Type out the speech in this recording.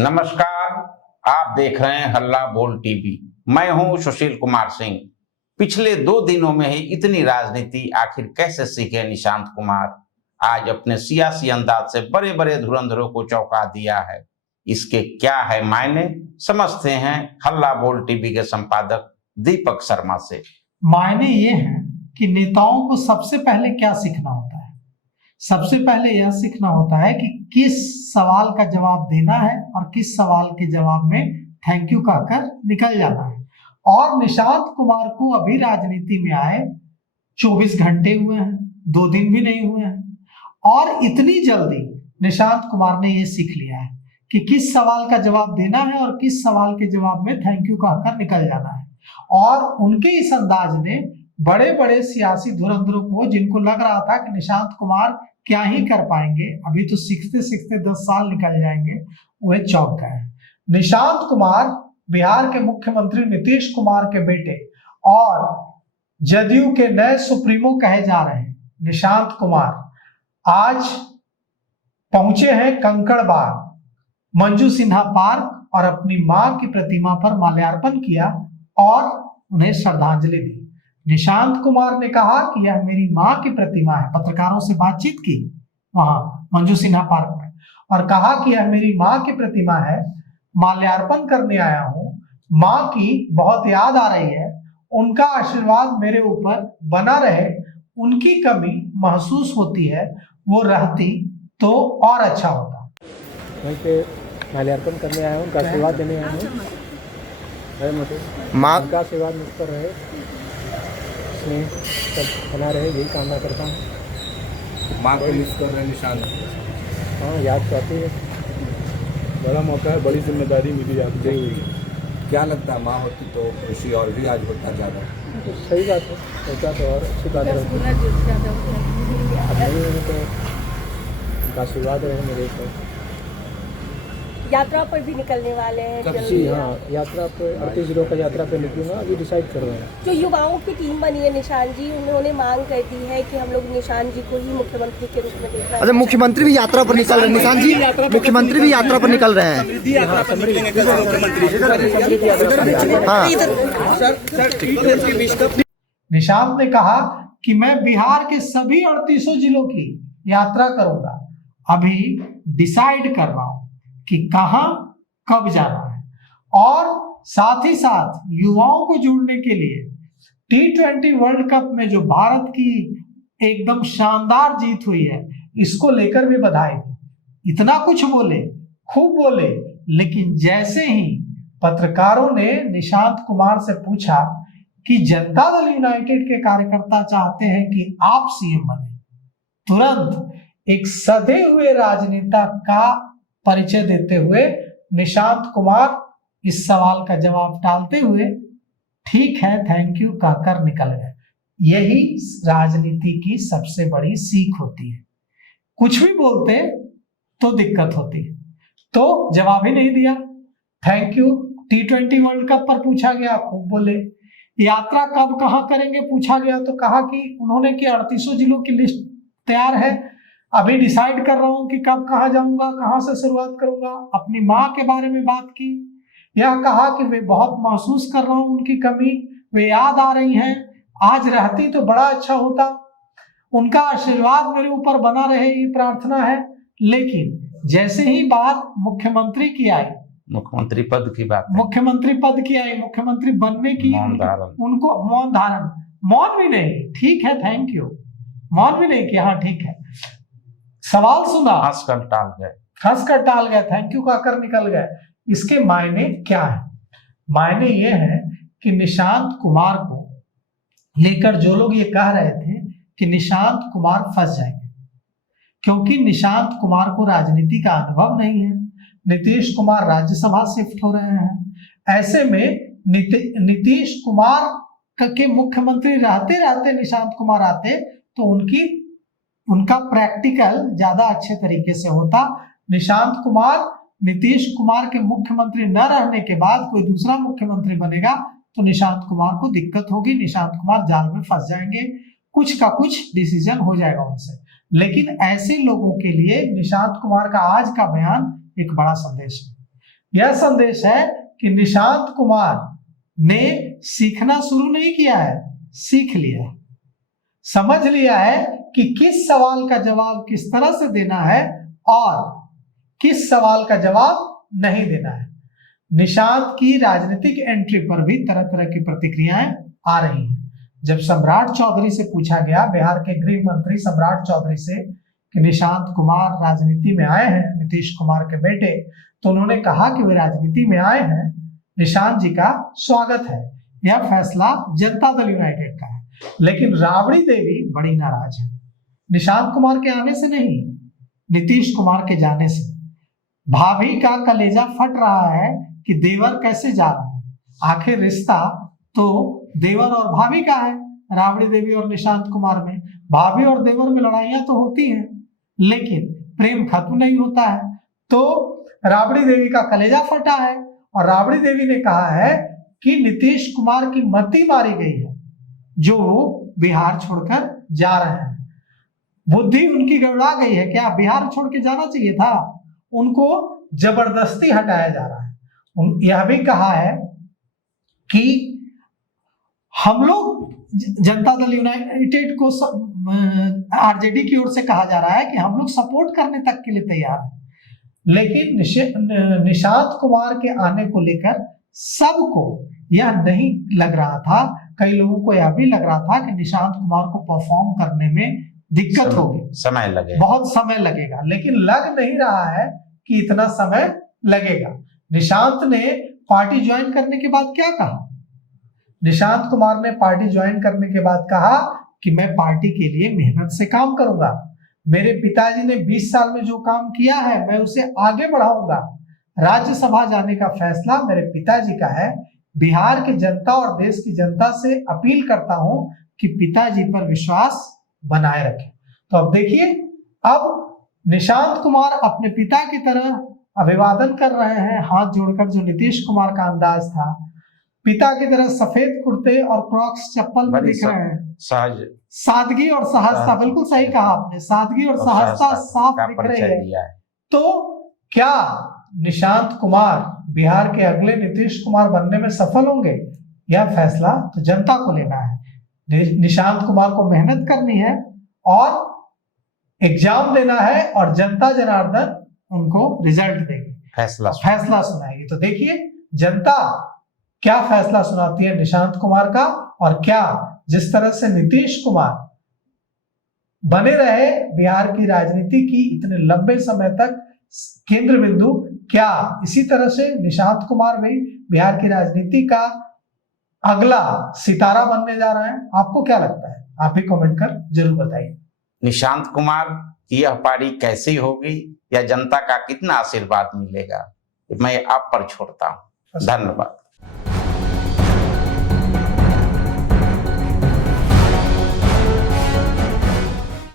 नमस्कार, आप देख रहे हैं हल्ला बोल टीवी। मैं हूं सुशील कुमार सिंह। पिछले 2 दिनों में ही इतनी राजनीति आखिर कैसे सीखे निशांत कुमार। आज अपने सियासी अंदाज से बड़े बड़े धुरंधरों को चौंका दिया है। इसके क्या है मायने, समझते हैं हल्ला बोल टीवी के संपादक दीपक शर्मा से। मायने ये हैं कि नेताओं को सबसे पहले क्या सीखना होता है। सबसे पहले यह सीखना होता है कि किस सवाल का जवाब देना है और किस सवाल के जवाब में थैंक यू कहकर निकल जाना है। और निशांत कुमार को अभी राजनीति में आए 24 घंटे हुए हैं, 2 दिन भी नहीं हुए हैं, और इतनी जल्दी निशांत कुमार ने ये सीख लिया है कि किस सवाल का जवाब देना है और किस सवाल के जवाब में थैंक यू कहकर निकल जाना है। और उनके इस अंदाज ने बड़े बड़े सियासी धुरंधरों को, जिनको लग रहा था कि निशांत कुमार क्या ही कर पाएंगे, अभी तो सीखते सीखते 10 साल निकल जाएंगे, वे चौंक गए। निशांत कुमार बिहार के मुख्यमंत्री नीतीश कुमार के बेटे और जदयू के नए सुप्रीमो कहे जा रहे हैं निशांत कुमार आज पहुंचे हैं कंकड़बाग मंजू सिन्हा पार्क और अपनी मां की प्रतिमा पर माल्यार्पण किया और उन्हें श्रद्धांजलि दी। निशांत कुमार ने कहा कि यह मेरी मां की प्रतिमा है। पत्रकारों से बातचीत की वहां मंजू सिन्हा पार्क में और कहा कि यह मेरी मां की प्रतिमा है, माल्यार्पण करने आया हूं। मां की बहुत याद आ रही है, उनका आशीर्वाद मेरे ऊपर बना रहे। उनकी कमी महसूस होती है, वो रहती तो और अच्छा होता। वहीं पे माल्यार्पण करने आया हूँ, उनका आशीर्वाद देने आया हूँ। माँ का आशीर्वाद मुझ पर रहे, स्नेह सब बना रहे, यही कामना करता हूँ। माँ को मिस कर रहे हैं निशांत। हाँ, याद तो आती है। बड़ा मौका है, बड़ी जिम्मेदारी मिली आपको। क्या लगता है, माँ होती तो खुशी और भी आज होता ज़्यादा? तो सही बात है, होता तो और अच्छी बात है। अब नहीं है तो उनका आशीर्वाद रहे मेरे ऊपर। यात्रा पर भी निकलने वाले हैं जी हाँ, यात्रा पे 38 दिनों का यात्रा पे निकलूंगा, अभी डिसाइड कर रहे हैं। जो युवाओं की टीम बनी है निशांत जी, उन्होंने मांग कर दी है कि हम लोग निशांत जी को ही मुख्यमंत्री के रूप में देखना है। अच्छा, मुख्यमंत्री भी यात्रा पर निकल रहे हैं निशांत जी, मुख्यमंत्री भी यात्रा पर निकल रहे हैं। निशांत ने कहा कि मैं बिहार के सभी 38 जिलों की यात्रा करूंगा। अभी डिसाइड कर रहा हूं कि कहां कब जाना है। और साथ ही साथ युवाओं को जोड़ने के लिए T20 वर्ल्ड कप में जो भारत की एकदम शानदार जीत हुई है, इसको लेकर भी बधाई दी। इतना कुछ बोले, खूब बोले, लेकिन जैसे ही पत्रकारों ने निशांत कुमार से पूछा कि जनता दल यूनाइटेड के कार्यकर्ता चाहते हैं कि आप सीएम बने, तुरंत एक सधे हुए राजनेता का परिचय देते हुए निशांत कुमार इस सवाल का जवाब टालते हुए ठीक है थैंक यू कहकर निकल गए। यही राजनीति की सबसे बड़ी सीख होती है। कुछ भी बोलते तो दिक्कत होती, तो जवाब ही नहीं दिया। Thank you. T20 world cup पर पूछा गया, खूब बोले। यात्रा कब कहां करेंगे पूछा गया तो कहा कि उन्होंने कि 38 जिलों की लिस्ट तैयार है, अभी डिसाइड कर रहा हूं कि कब कहां जाऊंगा, कहां से शुरुआत करूंगा। अपनी मां के बारे में बात की, यह कहा कि वे बहुत महसूस कर रहा हूं उनकी कमी, वे याद आ रही हैं, आज रहती तो बड़ा अच्छा होता, उनका आशीर्वाद मेरे ऊपर बना रहे, ये प्रार्थना है। लेकिन जैसे ही बात मुख्यमंत्री की आई, मुख्यमंत्री पद की बात, मुख्यमंत्री पद की आई, मुख्यमंत्री बनने की, उनको मौन धारण, मौन भी नहीं, ठीक है थैंक यू, मौन भी नहीं कि हाँ ठीक है, सवाल सुना, हंसकर टाल गए, थैंक यू कहकर निकल गए। इसके मायने क्या है? मायने ये है कि निशांत कुमार को लेकर जो लोग ये कह रहे थे कि निशांत कुमार फंस जाएंगे, क्योंकि निशांत कुमार को राजनीति का अनुभव नहीं है। नीतीश कुमार राज्यसभा शिफ्ट हो रहे हैं, ऐसे में नीतीश कुमार के मुख्यमंत्री रहते रहते निशांत कुमार आते तो उनका प्रैक्टिकल ज्यादा अच्छे तरीके से होता। निशांत कुमार नीतीश कुमार के मुख्यमंत्री न रहने के बाद कोई दूसरा मुख्यमंत्री बनेगा तो निशांत कुमार को दिक्कत होगी, निशांत कुमार जाल में फंस जाएंगे, कुछ का कुछ डिसीजन हो जाएगा उनसे। लेकिन ऐसे लोगों के लिए निशांत कुमार का आज का बयान एक बड़ा संदेश है। यह संदेश है कि निशांत कुमार ने सीखना शुरू नहीं किया है, सीख लिया है, समझ लिया है कि किस सवाल का जवाब किस तरह से देना है और किस सवाल का जवाब नहीं देना है। निशांत की राजनीतिक एंट्री पर भी तरह तरह की प्रतिक्रियाएं आ रही हैं। जब सम्राट चौधरी से पूछा गया, बिहार के गृह मंत्री सम्राट चौधरी से, कि निशांत कुमार राजनीति में आए हैं, नीतीश कुमार के बेटे, तो उन्होंने कहा कि वे राजनीति में आए हैं, निशांत जी का स्वागत है, यह फैसला जनता दल यूनाइटेड का है। लेकिन राबड़ी देवी बड़ी नाराज है, निशांत कुमार के आने से नहीं, नीतीश कुमार के जाने से। भाभी का कलेजा फट रहा है कि देवर कैसे जा रहा है। आखिर रिश्ता तो देवर और भाभी का है, राबड़ी देवी और निशांत कुमार में। भाभी और देवर में लड़ाइयां तो होती हैं, लेकिन प्रेम खत्म नहीं होता है। तो राबड़ी देवी का कलेजा फटा है और राबड़ी देवी ने कहा है कि नीतीश कुमार की मती मारी गई है, जो बिहार छोड़कर जा रहे हैं। बुद्धि उनकी गड़बड़ा गई है, क्या बिहार छोड़ के जाना चाहिए था? उनको जबरदस्ती हटाया जा रहा है। यह भी कहा है कि हम लोग जनता दल यूनाइटेड को आरजेडी की ओर से कहा जा रहा है कि हम लोग सपोर्ट करने तक के लिए तैयार हैं, लेकिन निशांत कुमार के आने को लेकर सबको यह नहीं लग रहा था। कई लोगों को यह भी लग रहा था कि निशांत कुमार को परफॉर्म करने में दिक्कत होगी, समय लगेगा, बहुत समय लगेगा, लेकिन लग नहीं रहा है कि इतना समय लगेगा। निशांत ने पार्टी ज्वाइन करने के बाद क्या कहा? निशांत कुमार ने पार्टी ज्वाइन करने के बाद कहा कि मैं पार्टी के लिए मेहनत से काम करूंगा, मेरे पिताजी ने 20 साल में जो काम किया है मैं उसे आगे बढ़ाऊंगा। राज्यसभा जाने का फैसला मेरे पिताजी का है। बिहार की जनता और देश की जनता से अपील करता हूं कि पिताजी पर विश्वास बनाए रखें। तो अब देखिए, अब निशांत कुमार अपने पिता की तरह अभिवादन कर रहे हैं हाथ जोड़कर, जो नीतीश कुमार का अंदाज था। पिता की तरह सफेद कुर्ते और क्रॉक्स चप्पल में दिख रहे हैं। सहज, सादगी और सहजता, बिल्कुल सही कहा आपने, सादगी और सहजता साफ दिख रही है। तो क्या निशांत कुमार बिहार के अगले नीतीश कुमार बनने में सफल होंगे? यह फैसला तो जनता को लेना है। निशांत कुमार को मेहनत करनी है और एग्जाम देना है और जनता जनार्दन उनको रिजल्ट देगी, फैसला सुनाएगी। तो देखिए जनता क्या फैसला सुनाती है निशांत कुमार का, और क्या जिस तरह से नीतीश कुमार बने रहे बिहार की राजनीति की इतने लंबे समय तक केंद्र बिंदु, क्या इसी तरह से निशांत कुमार भी बिहार की राजनीति का अगला सितारा बनने जा रहा है? आपको क्या लगता है? आप ही कमेंट कर जरूर बताइए। निशांत कुमार की यह पारी कैसी होगी या जनता का कितना आशीर्वाद मिलेगा, मैं आप पर छोड़ता हूं। धन्यवाद।